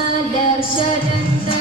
മടുമലർ